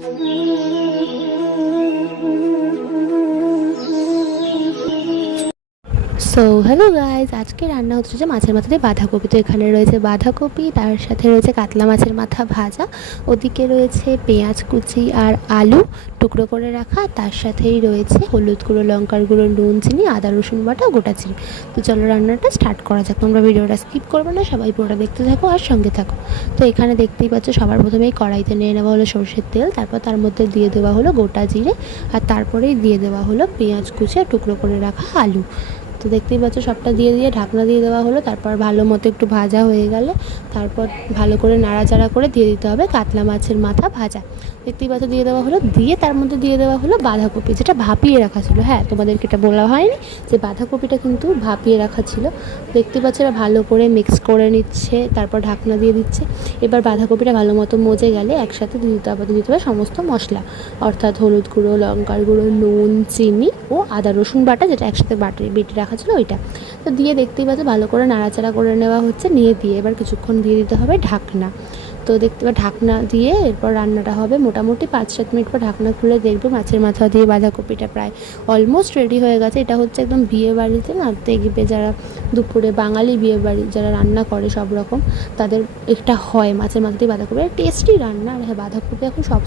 So hello guys, আজকে রান্না হচ্ছে মাছের মাথা দিয়ে বাঁধাকপি। তো এখানে রয়েছে বাঁধাকপি, তার সাথে রয়েছে কাতলা মাছের মাথা ভাজা, ওদিকে রয়েছে পেঁয়াজ কুচি আর আলু টুকরো করে রাখা, তার সাথেই রয়েছে হলুদ গুঁড়ো, লঙ্কার গুঁড়ো, নুন, চিনি, আদা রসুন বাটা, গোটা চিনি। তো চলো রান্নাটা স্টার্ট করা যাক। তোমরা ভিডিওটা স্কিপ করবে না, সবাই পুরোটা দেখতে থাকো আর সঙ্গে থাকো। তো এখানে দেখতেই পাচ্ছ সবার প্রথমেই কড়াইতে নিয়ে নেওয়া হলো সরষের তেল, তারপর তার মধ্যে দিয়ে দেওয়া হলো গোটা জিরে, আর তারপরেই দিয়ে দেওয়া হলো পেঁয়াজ কুচি আর টুকরো করে রাখা আলু। তো দেখতেই পাচ্ছ সবটা দিয়ে ঢাকনা দিয়ে দেওয়া হলো। তারপর ভালো মতো একটু ভাজা হয়ে গেলে তারপর ভালো করে নাড়াচাড়া করে দিয়ে দিতে হবে কাতলা মাছের মাথা ভাজা। দেখতেই পাচ্ছ দিয়ে দেওয়া হলো, দিয়ে তার মধ্যে দিয়ে দেওয়া হলো বাঁধাকপি, যেটা ভাপিয়ে রাখা ছিল। হ্যাঁ, তোমাদেরকে এটা বলা হয়নি যে বাঁধাকপিটা কিন্তু ভাপিয়ে রাখা ছিল। দেখতেই পাচ্ছ এবার ভালো করে মিক্স করে নিচ্ছে, তারপর ঢাকনা দিয়ে দিচ্ছে। এবার বাঁধাকপিটা ভালো মতো মজে গেলে একসাথে দিতে হবে সমস্ত মশলা, অর্থাৎ হলুদ গুঁড়ো, লঙ্কার গুঁড়ো, নুন, চিনি ও আদা রসুন বাটা, যেটা একসাথে বেটে রাখা ছিল ওইটা। তো দিয়ে দেখতেই পাচ্ছ ভালো করে নাড়াচাড়া করে নেওয়া হচ্ছে, নিয়ে দিয়ে এবার কিছুক্ষণ দিয়ে দিতে হবে ঢাকনা। তো দেখতে পাবে ঢাকনা দিয়ে এরপর রান্নাটা হবে মোটামুটি 5-7 মিনিট পর। ঢাকনা খুলে দেখবে মাছের মাথা দিয়ে বাঁধাকপিটা প্রায় অলমোস্ট রেডি হয়ে গেছে। এটা হচ্ছে একদম বিয়ে বাড়িতে না দেখবে যারা দুপুরে বাঙালি বিয়ে বাড়ি যারা রান্না করে সব রকম, তাদের একটা হয় মাছের মাথা দিয়ে বাঁধাকপি, টেস্টি রান্না। আর হ্যাঁ, বাঁধাকপি এখন সব